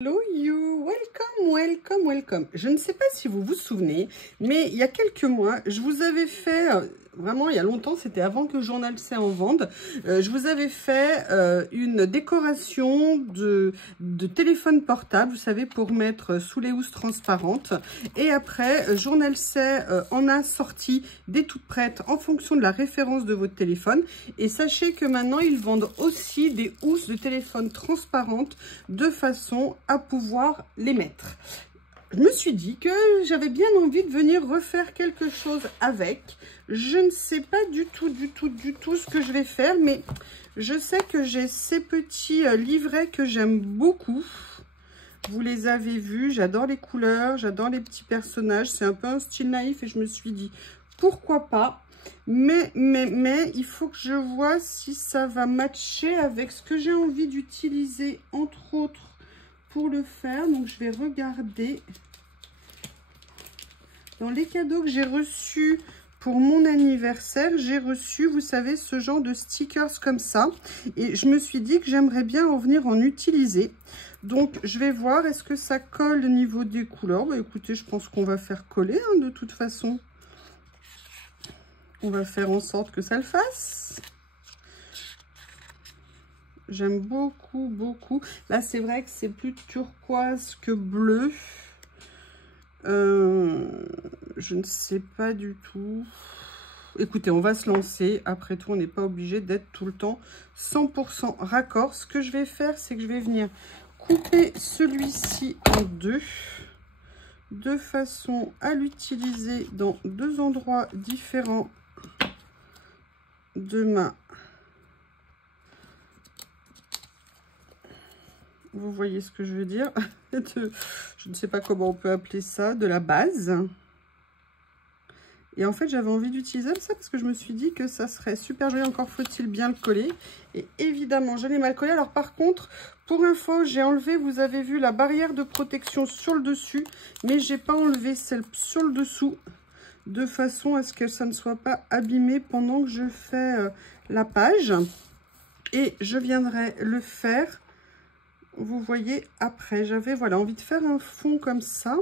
Hello you, welcome, welcome, welcome. Je ne sais pas si vous vous souvenez, mais il y a quelques mois, je vous avais fait, vraiment il y a longtemps, c'était avant que Journal C en vende, je vous avais fait une décoration de téléphone portable, vous savez, pour mettre sous les housses transparentes. Et après, Journal C en a sorti des toutes prêtes en fonction de la référence de votre téléphone. Et sachez que maintenant, ils vendent aussi des housses de téléphone transparentes de façon à pouvoir les mettre. Je me suis dit que j'avais bien envie de venir refaire quelque chose avec. Je ne sais pas du tout ce que je vais faire, mais je sais que j'ai ces petits livrets que j'aime beaucoup. Vous les avez vus, j'adore les couleurs, j'adore les petits personnages. C'est un peu un style naïf et je me suis dit pourquoi pas. Mais il faut que je vois si ça va matcher avec ce que j'ai envie d'utiliser, entre autres, pour le faire. Donc je vais regarder dans les cadeaux que j'ai reçus pour mon anniversaire. J'ai reçu, vous savez, ce genre de stickers comme ça, et je me suis dit que j'aimerais bien en venir en utiliser. Donc je vais voir, est-ce que ça colle au niveau des couleurs. Bah écoutez, je pense qu'on va faire coller, hein, de toute façon. On va faire en sorte que ça le fasse. J'aime beaucoup. Là, c'est vrai que c'est plus turquoise que bleu. Je ne sais pas du tout. Écoutez, on va se lancer. Après tout, on n'est pas obligé d'être tout le temps 100% raccord. Ce que je vais faire, c'est que je vais venir couper celui-ci en deux, de façon à l'utiliser dans deux endroits différents de ma... Vous voyez ce que je veux dire? Je ne sais pas comment on peut appeler ça, de la base. Et en fait, j'avais envie d'utiliser ça parce que je me suis dit que ça serait super joli. Encore faut-il bien le coller. Et évidemment, je l'ai mal collé. Alors par contre, pour info, j'ai enlevé, vous avez vu, la barrière de protection sur le dessus. Mais j'ai pas enlevé celle sur le dessous, de façon à ce que ça ne soit pas abîmé pendant que je fais la page. Et je viendrai le faire... Vous voyez, après, j'avais voilà, envie de faire un fond comme ça.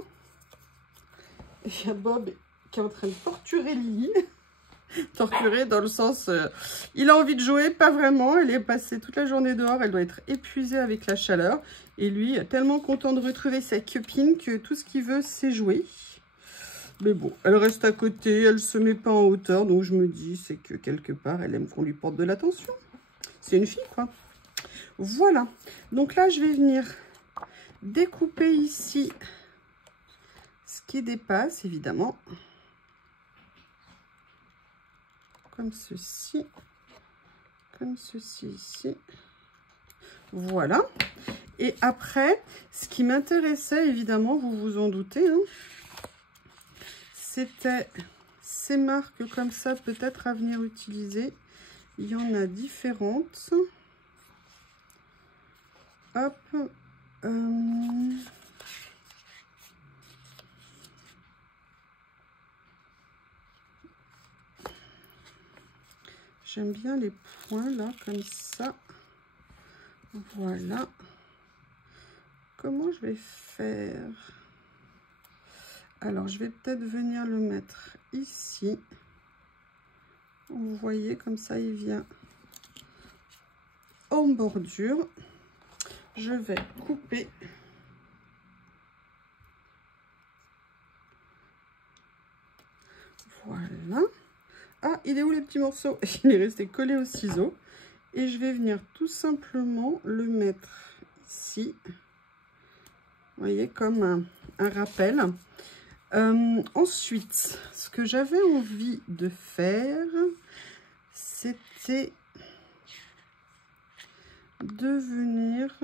Et il y a Bob qui est en train de torturer Lily. Torturer dans le sens, il a envie de jouer, pas vraiment. Elle est passée toute la journée dehors, elle doit être épuisée avec la chaleur. Et lui, tellement content de retrouver sa copine que tout ce qu'il veut, c'est jouer. Mais bon, elle reste à côté, elle se met pas en hauteur. Donc je me dis, c'est que quelque part, elle aime qu'on lui porte de l'attention. C'est une fille, quoi. Voilà, donc là je vais venir découper ici ce qui dépasse, évidemment, comme ceci ici, voilà. Et après, ce qui m'intéressait, évidemment, vous vous en doutez, hein, c'était ces marques comme ça, peut-être à venir utiliser. Il y en a différentes. Hop, j'aime bien les points là, comme ça. Voilà. Comment je vais faire? Alors, je vais peut-être venir le mettre ici. Vous voyez, comme ça, il vient en bordure. Je vais couper. Voilà. Ah, il est où les petits morceaux? Il est resté collé au ciseau. Et je vais venir tout simplement le mettre ici. Vous voyez, comme un rappel. Ensuite, ce que j'avais envie de faire, c'était de venir...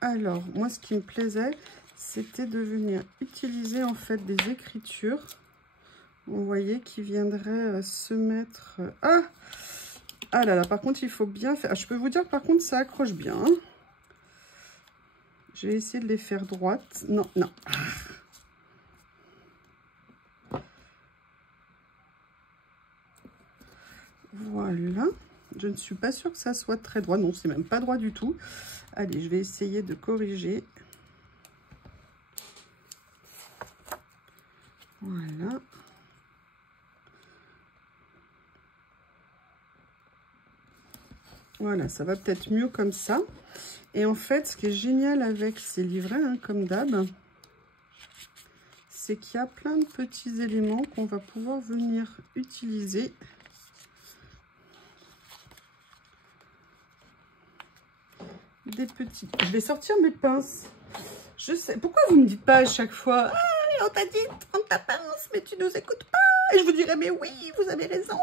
Alors, moi, ce qui me plaisait, c'était de venir utiliser, en fait, des écritures. Vous voyez, qui viendraient se mettre... Ah là là, par contre, il faut bien faire... je peux vous dire, par contre, ça accroche bien. Hein. Je vais essayer de les faire droites. Non. Voilà. Je ne suis pas sûre que ça soit très droit. Non, c'est même pas droit du tout. Allez, je vais essayer de corriger. Voilà. Voilà, ça va peut-être mieux comme ça. Et en fait, ce qui est génial avec ces livrets, hein, comme d'hab, c'est qu'il y a plein de petits éléments qu'on va pouvoir venir utiliser. Des petits... Je vais sortir mes pinces. Je sais... Pourquoi vous ne me dites pas à chaque fois « Ah, on t'a dit de prendre ta pince, mais tu nous écoutes pas !» Et je vous dirais « Mais oui, vous avez raison !»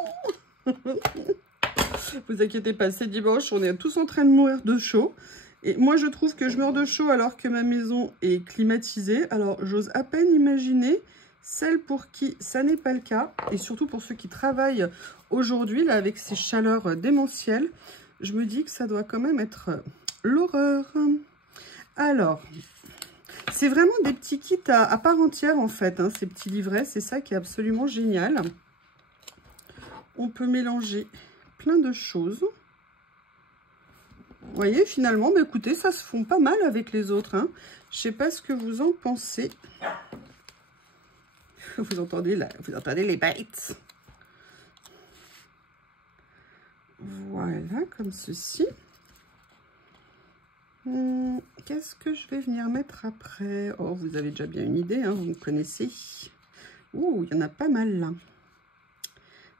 Vous inquiétez pas, c'est dimanche, on est tous en train de mourir de chaud. Et moi, je trouve que je meurs de chaud alors que ma maison est climatisée. Alors, j'ose à peine imaginer celles pour qui ça n'est pas le cas. Et surtout pour ceux qui travaillent aujourd'hui, là, avec ces chaleurs démentielles. Je me dis que ça doit quand même être l'horreur. Alors, c'est vraiment des petits kits à part entière, en fait, hein, ces petits livrets. C'est ça qui est absolument génial. On peut mélanger plein de choses. Vous voyez, finalement, bah, écoutez, ça se fond pas mal avec les autres. Hein. Je sais pas ce que vous en pensez. Vous entendez les bêtes. Voilà, comme ceci. Qu'est-ce que je vais venir mettre après? Oh, vous avez déjà bien une idée, hein, vous me connaissez. Ouh, il y en a pas mal là.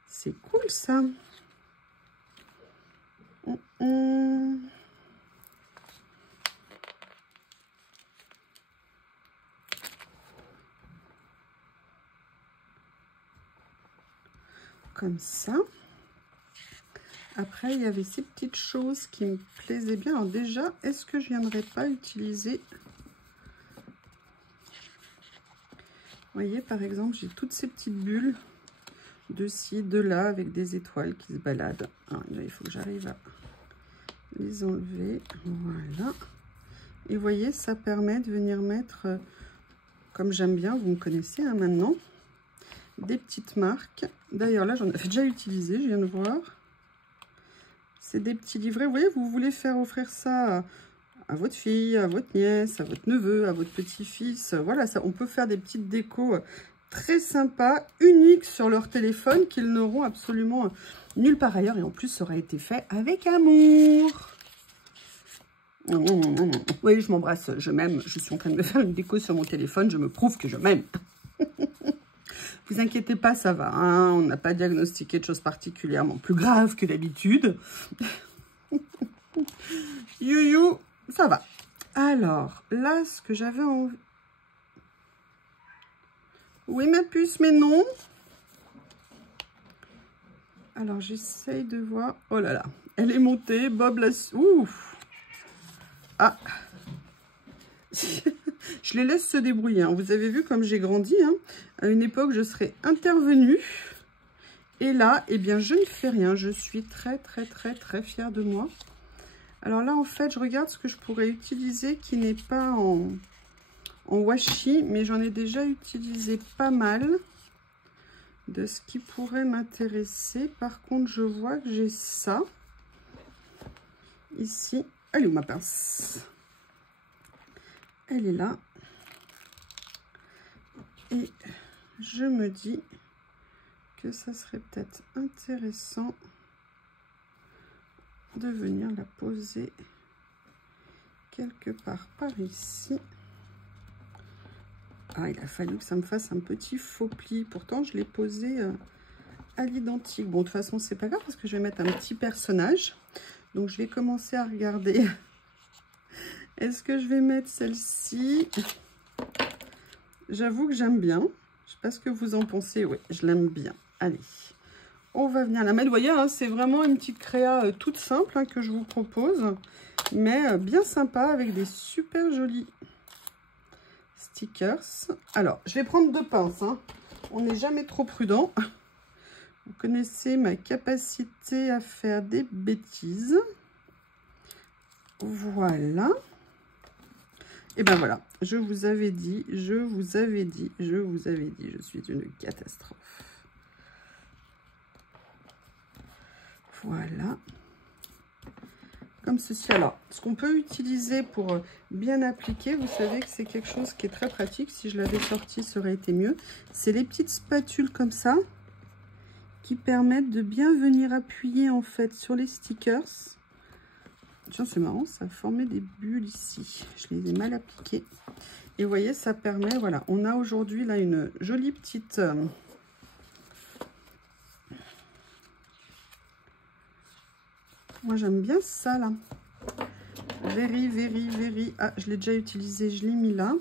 C'est cool ça. Comme ça. Après, il y avait ces petites choses qui me plaisaient bien. Alors déjà, est-ce que je viendrais pas utiliser... Vous voyez, par exemple, j'ai toutes ces petites bulles de ci, de là, avec des étoiles qui se baladent. Alors, là, il faut que j'arrive à les enlever. Voilà. Et vous voyez, ça permet de venir mettre, comme j'aime bien, vous me connaissez hein, maintenant, des petites marques. D'ailleurs, là, j'en avais déjà utilisé, je viens de voir. C'est des petits livrets. Vous voyez, vous voulez faire offrir ça à votre fille, à votre nièce, à votre neveu, à votre petit-fils. Voilà, ça, on peut faire des petites décos très sympas, uniques sur leur téléphone, qu'ils n'auront absolument nulle part ailleurs. Et en plus, ça aura été fait avec amour. Oui, je m'embrasse, je m'aime. Je suis en train de me faire une déco sur mon téléphone. Je me prouve que je m'aime. Vous inquiétez pas, ça va. Hein, on n'a pas diagnostiqué de choses particulièrement plus graves que d'habitude. You, ça va. Alors, là, ce que j'avais envie... Oui, ma puce, mais non. Alors, j'essaye de voir... Oh là là, elle est montée. Bob la... Ouf. Ah. Je les laisse se débrouiller. Hein. Vous avez vu comme j'ai grandi. Hein. À une époque, je serais intervenue. Et là, eh bien, je ne fais rien. Je suis très fière de moi. Alors là, en fait, je regarde ce que je pourrais utiliser qui n'est pas en washi. Mais j'en ai déjà utilisé pas mal de ce qui pourrait m'intéresser. Par contre, je vois que j'ai ça. Ici. Elle est où ma pince? Elle est là. Et je me dis que ça serait peut-être intéressant de venir la poser quelque part par ici. Ah, il a fallu que ça me fasse un petit faux pli. Pourtant, je l'ai posé à l'identique. Bon, de toute façon, c'est pas grave parce que je vais mettre un petit personnage. Donc, je vais commencer à regarder. Est-ce que je vais mettre celle-ci? J'avoue que j'aime bien. Je sais pas ce que vous en pensez. Oui, je l'aime bien. Allez, on va venir la mettre. Vous voyez, hein, c'est vraiment une petite créa toute simple hein, que je vous propose. Mais bien sympa avec des super jolis stickers. Alors, je vais prendre deux pinces. Hein. On n'est jamais trop prudent. Vous connaissez ma capacité à faire des bêtises. Voilà. Et ben voilà, je vous avais dit, je suis une catastrophe. Voilà. comme ceci. Alors, ce qu'on peut utiliser pour bien appliquer, vous savez que c'est quelque chose qui est très pratique. Si je l'avais sorti, ça aurait été mieux. C'est les petites spatules comme ça, qui permettent de bien venir appuyer en fait sur les stickers. Tiens, c'est marrant, ça a formé des bulles ici. Je les ai mal appliquées. Et vous voyez, ça permet, voilà, on a aujourd'hui là une jolie petite... Moi, j'aime bien ça, là. Very. Ah, je l'ai déjà utilisé, je l'ai mis là.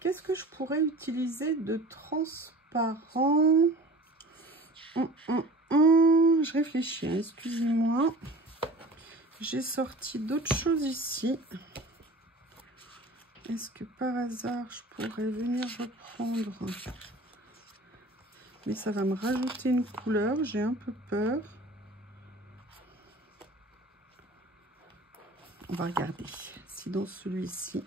Qu'est-ce que je pourrais utiliser de transparent? Je réfléchis, hein, excusez-moi. J'ai sorti d'autres choses ici. Est-ce que par hasard, je pourrais venir reprendre? Mais ça va me rajouter une couleur, j'ai un peu peur. On va regarder si dans celui-ci...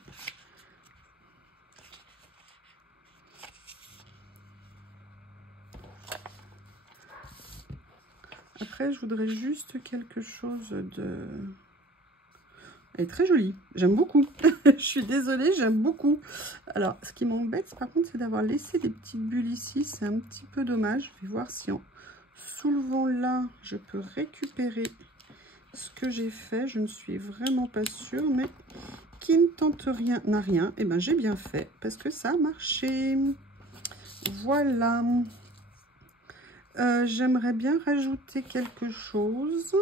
Après, je voudrais juste quelque chose de... Elle est très jolie, j'aime beaucoup. Je suis désolée, j'aime beaucoup. Alors, ce qui m'embête, par contre, c'est d'avoir laissé des petites bulles ici. C'est un petit peu dommage. Je vais voir si en soulevant là, je peux récupérer ce que j'ai fait. Je ne suis vraiment pas sûre, mais qui ne tente rien n'a rien. Et ben, j'ai bien fait parce que ça a marché. Voilà. J'aimerais bien rajouter quelque chose.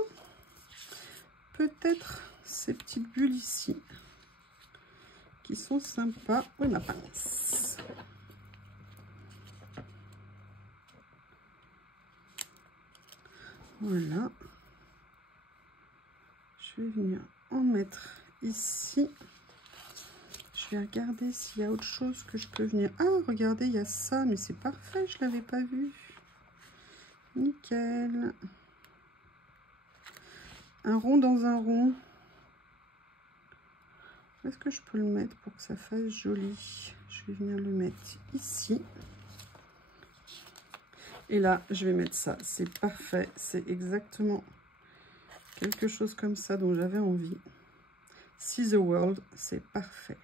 Peut-être ces petites bulles ici qui sont sympas. Oui, ma pince. Voilà. Je vais venir en mettre ici. Je vais regarder s'il y a autre chose que je peux venir... Ah, regardez, il y a ça, mais c'est parfait, je ne l'avais pas vu. Nickel. Un rond dans un rond. Est-ce que je peux le mettre pour que ça fasse joli? Je vais venir le mettre ici. Et là, je vais mettre ça. C'est parfait. C'est exactement quelque chose comme ça dont j'avais envie. See the world, c'est parfait.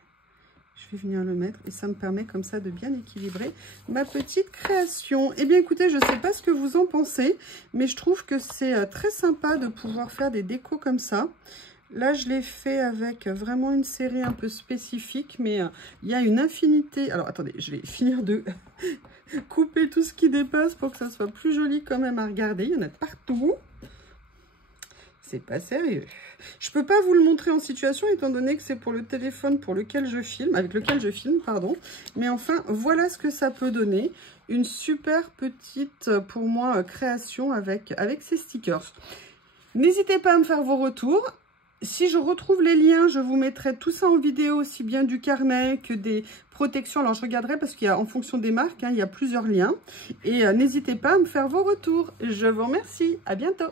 Je vais venir le mettre et ça me permet comme ça de bien équilibrer ma petite création. Eh bien, écoutez, je ne sais pas ce que vous en pensez, mais je trouve que c'est très sympa de pouvoir faire des décos comme ça. Là, je l'ai fait avec vraiment une série un peu spécifique, mais il y a une infinité. Alors, attendez, je vais finir de couper tout ce qui dépasse pour que ça soit plus joli quand même à regarder. Il y en a de partout. C'est pas sérieux. Je peux pas vous le montrer en situation, étant donné que c'est pour le téléphone pour lequel je filme, avec lequel je filme, pardon. Mais enfin, voilà ce que ça peut donner. Une super petite, pour moi, création avec ces stickers. N'hésitez pas à me faire vos retours. Si je retrouve les liens, je vous mettrai tout ça en vidéo, aussi bien du carnet que des protections. Alors, je regarderai parce qu'il y a, en fonction des marques, hein, il y a plusieurs liens. Et n'hésitez pas à me faire vos retours. Je vous remercie. À bientôt.